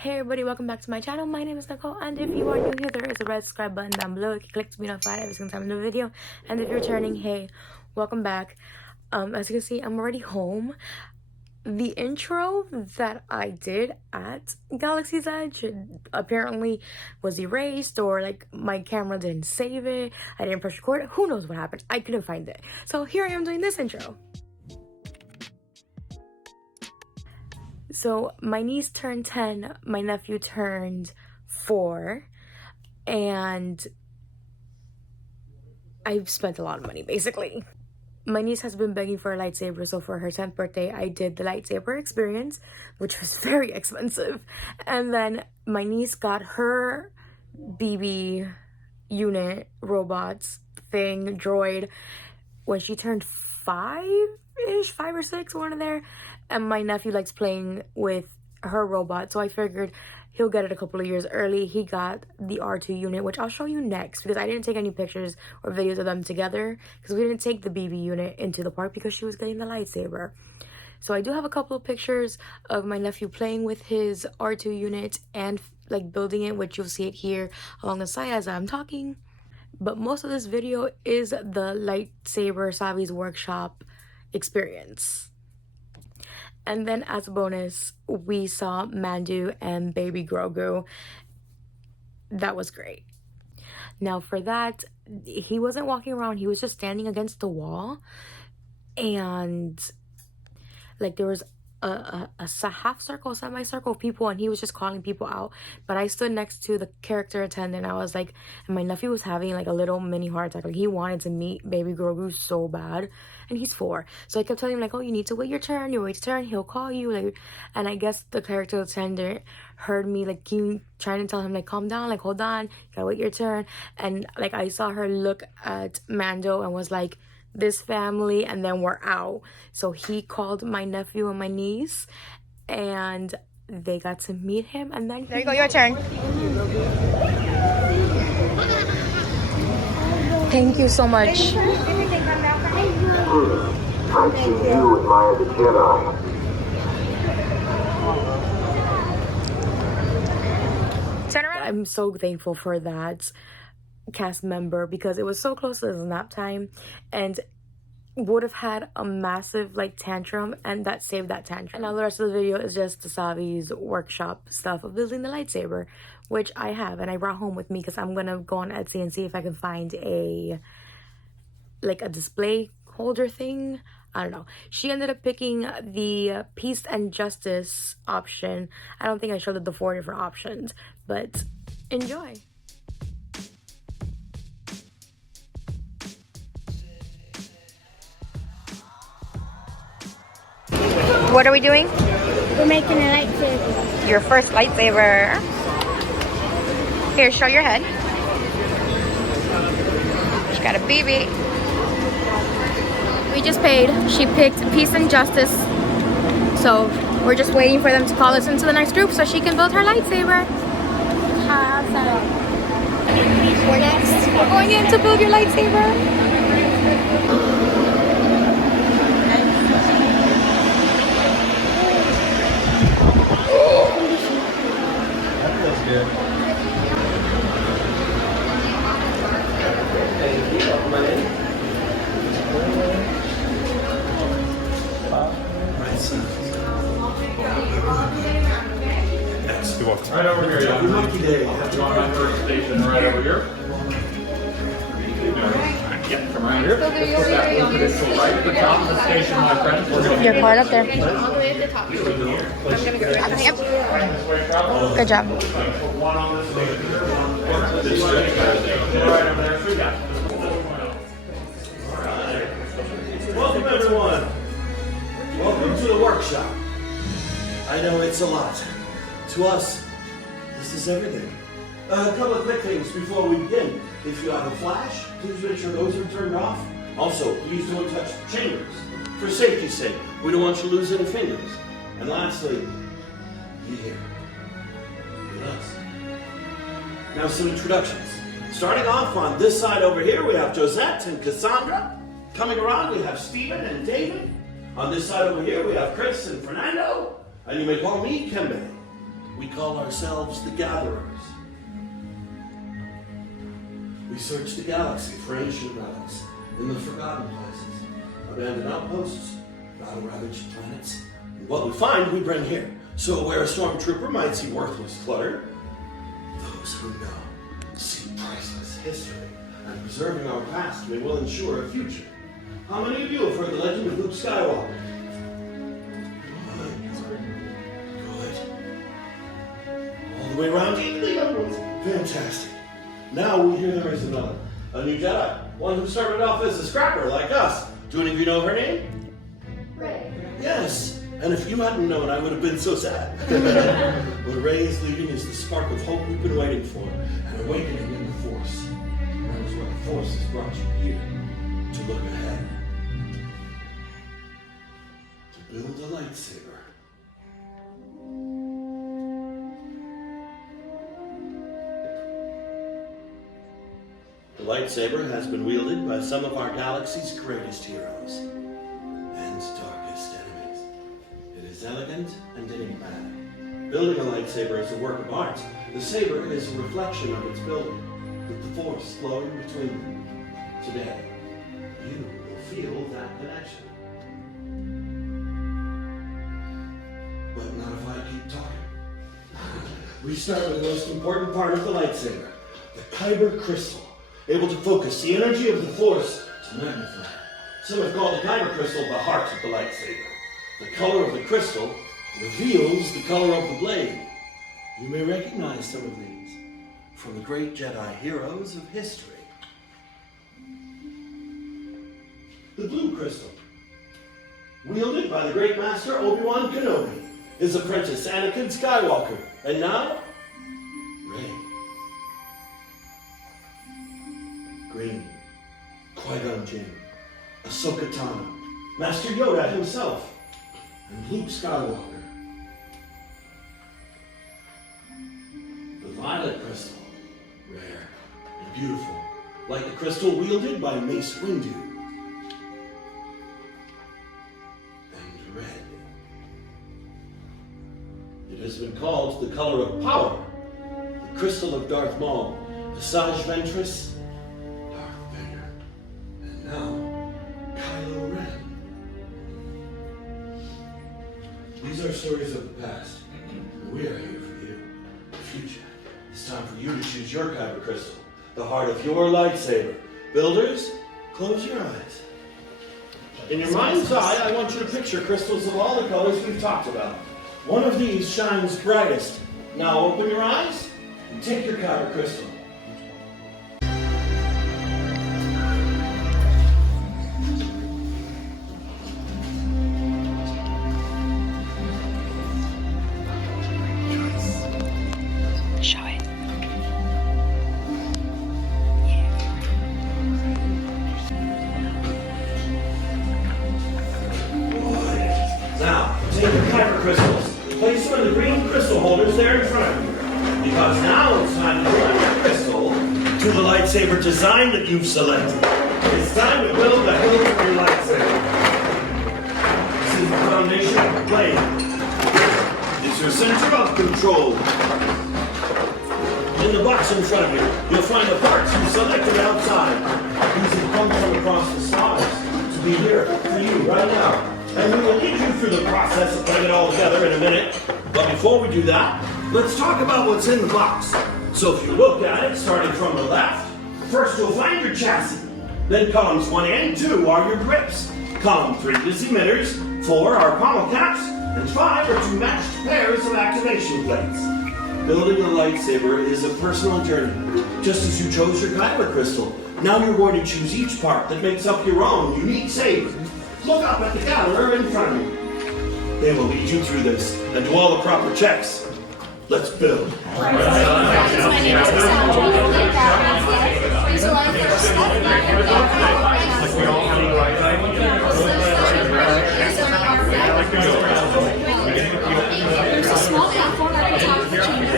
Hey everybody, welcome back to my channel. My name is Nicole, and if you are new here, there is a red subscribe button down below. You can click to be notified every single time I do a video. And if you're returning, hey, welcome back. As you can see, I'm already home. The intro that I did at Galaxy's Edge apparently was erased, or like my camera didn't save it. I didn't press record. Who knows what happened? I couldn't find it. So here I am doing this intro. So my niece turned 10, my nephew turned 4, and I've spent a lot of money basically. My niece has been begging for a lightsaber, so for her 10th birthday I did the lightsaber experience, which was very expensive. And then my niece got her BB unit, robots thing, droid, when she turned 5 or 6, one of there. And my nephew likes playing with her robot, so I figured he'll get it a couple of years early. He got the R2 unit, which I'll show you next, because I didn't take any pictures or videos of them together, because we didn't take the BB unit into the park because she was getting the lightsaber. So I do have a couple of pictures of my nephew playing with his R2 unit and like building it, which you'll see it here along the side as I'm talking. But most of this video is the lightsaber Savi's workshop experience. And then as a bonus, we saw Mandu and baby Grogu. That was great. Now for that, he wasn't walking around, he was just standing against the wall. And like there was a half circle, semicircle of people, and he was just calling people out. But I stood next to the character attendant. I was like, and my nephew was having like a little mini heart attack. Like he wanted to meet baby Grogu so bad, and he's 4. So I kept telling him like, oh, you need to wait your turn. You wait your turn. He'll call you. Like, and I guess the character attendant heard me like trying to tell him like, calm down, like hold on, you gotta wait your turn. And like I saw her look at Mando and was like, this family, and then we're out. So he called my nephew and my niece, and they got to meet him. And then there you go, your turn. Thank you so much. I see you admire the Jedi. I'm so thankful for that cast member, because it was so close to the nap time and would have had a massive like tantrum, and that saved that tantrum. And now the rest of the video is just the Savi's workshop stuff of building the lightsaber, which I have and I brought home with me because I'm gonna go on Etsy and see if I can find a display holder thing. I don't know. She ended up picking the Peace and Justice option. I don't think I showed her the 4 different options, but enjoy. What are we doing? We're making a lightsaber. Your first lightsaber. Here, show your head. She got a BB. We just paid. She picked Peace and Justice. So we're just waiting for them to call us into the next group so she can build her lightsaber. We're going in to build your lightsaber. Good. Right over here, yeah. Lucky day. You want my first station right over here? Yeah, come right here. Put that blue credential right at the top of the station, my friends. We're gonna Your card up there. All the way at the top. I'm gonna go right Yep. Good job. one on this station, one on this station. Right over there. We got it. Welcome, everyone. Welcome to the workshop. I know it's a lot. To us, this is everything. A couple of quick things before we begin. If you have a flash, please make sure those are turned off. Also, please don't touch the chambers. For safety's sake, we don't want you to lose any fingers. And lastly, be here. With us. Now some introductions. Starting off on this side over here, we have Josette and Cassandra. Coming around, we have Stephen and David. On this side over here, we have Chris and Fernando. And you may call me Kembe. We call ourselves the Gatherers. We search the galaxy for ancient relics in the forgotten places, abandoned outposts, battle-ravaged planets. And what we find, we bring here. So where a stormtrooper might see worthless clutter, those who know see priceless history, and preserving our past will ensure a future. How many of you have heard the legend of Luke Skywalker? Good. All the way around, even the young ones. Fantastic. Now we hear there is another. A new Jedi. One who started off as a scrapper like us. Do any of you know her name? Ray. Yes. And if you hadn't known, I would have been so sad. What Ray is leaving is the spark of hope we've been waiting for. An awakening in the Force. That is why the Force has brought you here. To look ahead. To build a lightsaber. The lightsaber has been wielded by some of our galaxy's greatest heroes and darkest enemies. It is elegant and enigmatic. Building a lightsaber is a work of art. The saber is a reflection of its builder, with the Force flowing between them. Today, you will feel that connection. But not if I keep talking. We start with the most important part of the lightsaber, the Kyber crystal. Able to focus the energy of the Force to magnify. Some have called the Kyber crystal the heart of the lightsaber. The color of the crystal reveals the color of the blade. You may recognize some of these from the great Jedi heroes of history. The blue crystal, wielded by the great master Obi-Wan Kenobi, his apprentice Anakin Skywalker, and now, Rey. Green, Qui-Gon Jinn, Ahsoka Tano, Master Yoda himself, and Luke Skywalker. The violet crystal, rare and beautiful, like the crystal wielded by Mace Windu. And red. It has been called the color of power, the crystal of Darth Maul, the Sage Ventress, now, Kylo Ren. These are stories of the past, and we are here for you. The future. It's time for you to choose your Kyber crystal, the heart of your lightsaber. Builders, close your eyes. In your mind's eye, I want you to picture crystals of all the colors we've talked about. One of these shines brightest. Now open your eyes and take your Kyber crystal. Take your Kyber crystals, place them in the green crystal holders there in front of you. Because now it's time to align your crystal to the lightsaber design that you've selected. It's time to build the hilt of your lightsaber. This is the foundation of the blade. It's your center of control. In the box in front of you, you'll find the parts you selected outside. These have come from across the stars to be here for you right now. And we will lead you through the process of putting it all together in a minute. But before we do that, let's talk about what's in the box. So if you look at it, starting from the left, first you'll find your chassis. Then columns 1 and 2 are your grips. Column 3 is emitters, 4 are pommel caps, and 5 are 2 matched pairs of activation plates. Building a lightsaber is a personal journey. Just as you chose your Kyber crystal, now you're going to choose each part that makes up your own unique saber. Look up at the gatherer in front of you. They will lead you through this and do all the proper checks. Let's build. My name is There's a small platform at the top of the chamber.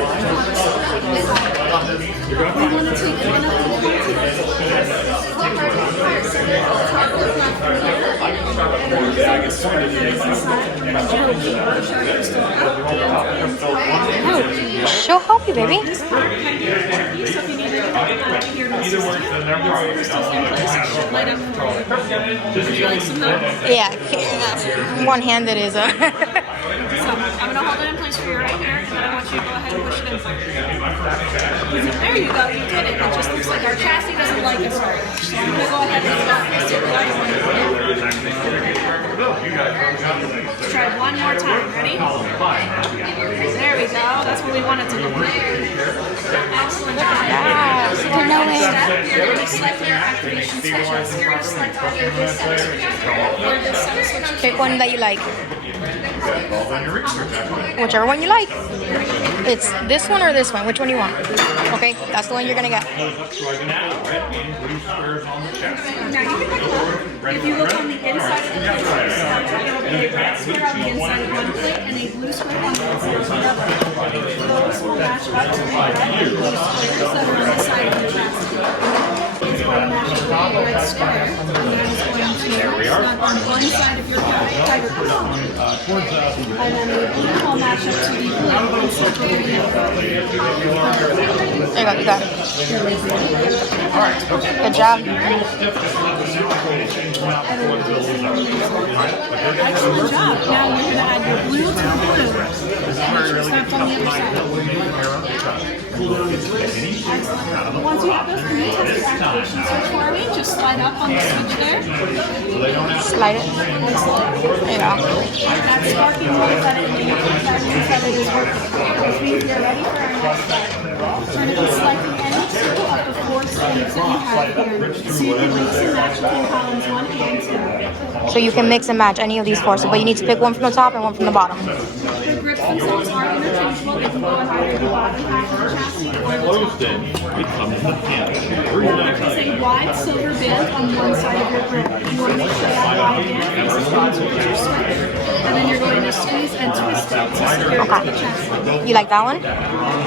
We want to take one of the first so that at the top of the platform here, Oh, she'll help you, baby. Yeah, one-handed is a. So I'm going to hold it in place for you right here, and then I want you to go ahead and push it in. There you go, you did it. It just looks like our chassis doesn't like us very much. So I'm going to go ahead and stop this here. Let's try one more time. Ready? There we go. That's what we want it to look like. Excellent job. Yeah. So our next step, you're going to select your activation switches. You're going to select either this set of switches or this set of switches. Pick one that you like. Whichever one you like. It's this one or this one. Which one you want? Okay, that's the one you're gonna get. Now you can pick one. If you look on the inside of the plate, a red square on the inside of one plate and a blue square on the inside of the other. Those will match up to the red and blue squares that are on the side of the chassis. It's going to match up with the red square, and that is going to slot on one side of your tiger control. And then the blue will match up to the blue inside of the yellow. There you go, you got it. Good job. Excellent job. Now you're going to add your blue to the blue. And start on the other side. Excellent. Once you have those, can you test your activation switch for me? Just slide up on the switch there. Slide it. There you go. That sparking means that it is working. Which means you're ready for our next step. We're going to be selecting any two of the four sleeves that you have here. So you can mix and match between columns 1 and 2. So you can mix and match any of these four, but you need to pick one from the top and one from the bottom. The grips themselves are interchangeable. They can go on either the bottom half of the chassis or the top. There's a wide silver band on one side of your grip. You want to make sure that wide band faces down towards your switch. And then you're going to squeeze and twist it to secure it to the chassis. You like that one?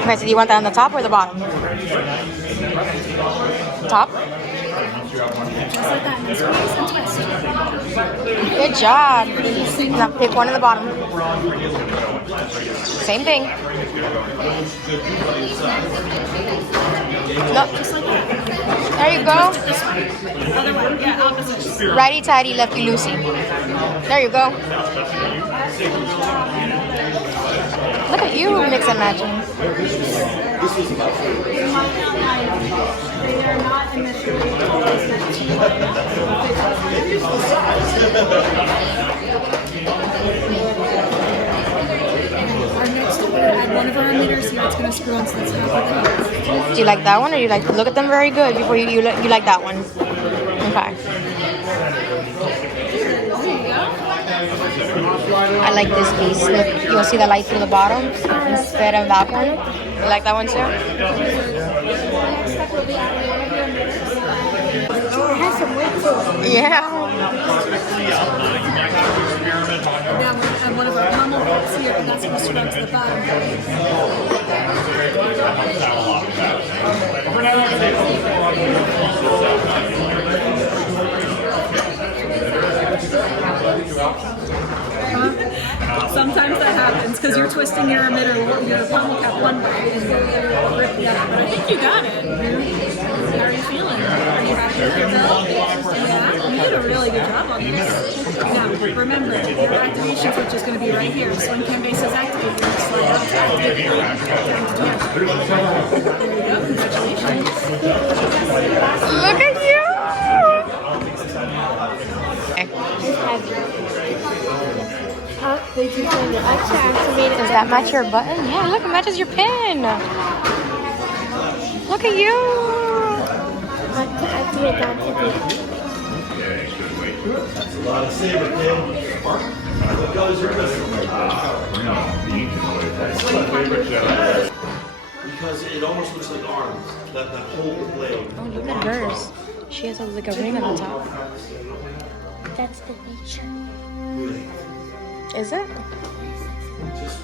Okay, so do you want that on the top or the bottom? Top? Just like that. And squeeze and twist. Good job. Now pick one on the bottom. Same thing. Nope. There you go. Other way. Yeah, opposite. Righty tighty, lefty loosey. There you go. Look at you mix and matching. You might not like them. They are not initially always meant to be like Our next one, add one of our emitters here. It's going to screw on so that's half. Do you like that one, or you like look at them very good before you like that one? Okay. I like this piece. Look, you'll see the light through the bottom instead of that one. You like that one too? It has some weight to it. Yeah. Now we're going to add one of our pommel bolts here, and that's going to screw onto the bottom. Sometimes that happens because you're twisting your emitter, your pommel cap one way and the other grip the other. But I think you got it. How are you feeling? Are you happy with your build? Yeah, you did a really good job on this. Now, remember, your activation switch is going to be right here. So when cam base is activated, you're going to slide out to activate it. There you go. Congratulations. Look at you. They do turn the extra activated. Does that match your button? Yeah, look, it matches your pin. Look at you. Activate that. That's a lot of saber, kid. What goes your pistol? Because it almost looks like arms. That whole blade. Oh, look at hers. She has like a ring on the top. That's the feature. Really? Is it?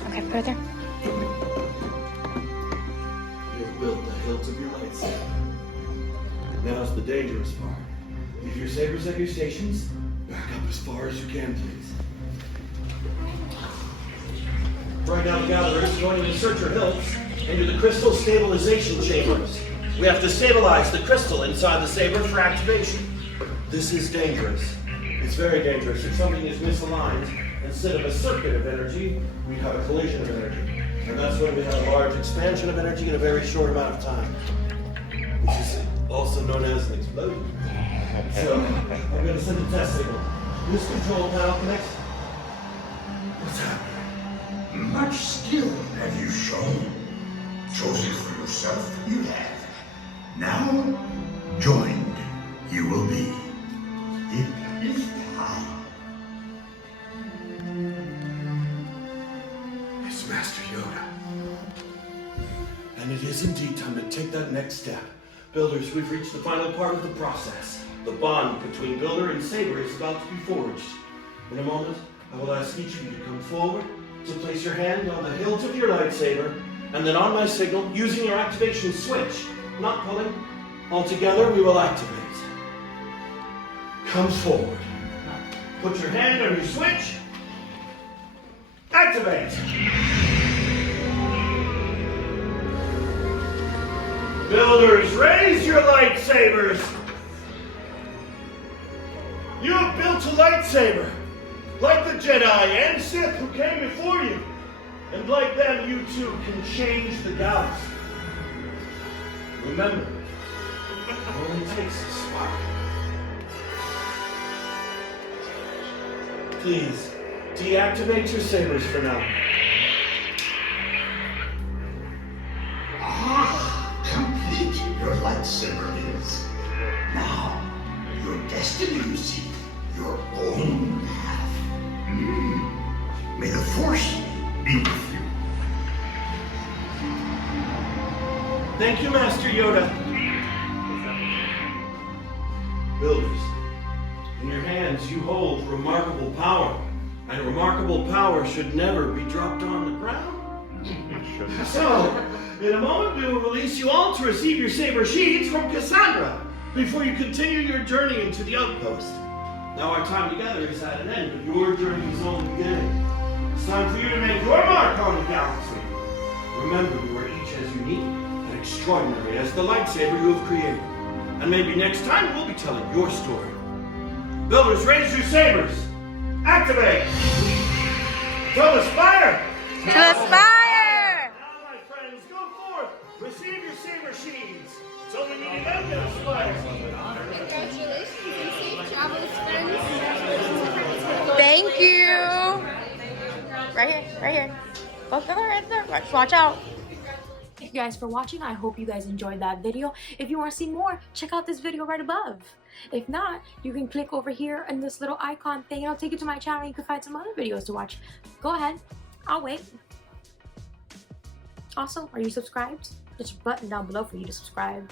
Okay, put it there. You've built the hilt of your lightsaber. Now's the dangerous part. If your sabers have your stations, back up as far as you can, please. Right now, the gatherer is going to insert your hilts into the crystal stabilization chambers. We have to stabilize the crystal inside the saber for activation. This is dangerous. It's very dangerous. If something is misaligned, instead of a circuit of energy, we have a collision of energy. And that's when we have a large expansion of energy in a very short amount of time, which is also known as an explosion. So, I'm going to send a test signal. This control panel connects. What's happening? Much skill have you shown. Chosen for yourself, you have. Now, joined you will be. It is time. It's Master Yoda. And it is indeed time to take that next step. Builders, we've reached the final part of the process. The bond between Builder and Saber is about to be forged. In a moment, I will ask each of you to come forward, to place your hand on the hilt of your lightsaber, and then on my signal, using your activation switch, not pulling, altogether we will activate. Come forward. Put your hand on your switch. Activate. Builders, raise your lightsabers. You have built a lightsaber, like the Jedi and Sith who came before you. And like them, you too can change the galaxy. Remember, it only takes a spark. Please, deactivate your sabers for now. Complete your lightsaber is. Now, your destiny you seek, your own path. May the Force be with you. Thank you, Master Yoda. Builders, in your hands you hold remarkable power, and remarkable power should never be dropped on the ground. So, in a moment we will release you all to receive your saber sheaths from Cassandra before you continue your journey into the outpost. Now our time together is at an end, but your journey is only beginning. It's time for you to make your mark on the galaxy. Remember, you are each as unique and extraordinary as the lightsaber you have created. And maybe next time we'll be telling your story. Builders, raise your sabers. Activate. To aspire. To aspire! Now, my friends, go forth. Receive your saber sheaths. It's only meeting them that aspire. Congratulations and safe travels, friends. Thank you. Right here, right here. Look, right there. Watch out. Thank you guys for watching. I hope you guys enjoyed that video. If you want to see more, check out this video right above. If not, you can click over here in this little icon thing and I'll take you to my channel. You can find some other videos to watch. Go ahead. I'll wait. Also, are you subscribed? There's a button down below for you to subscribe.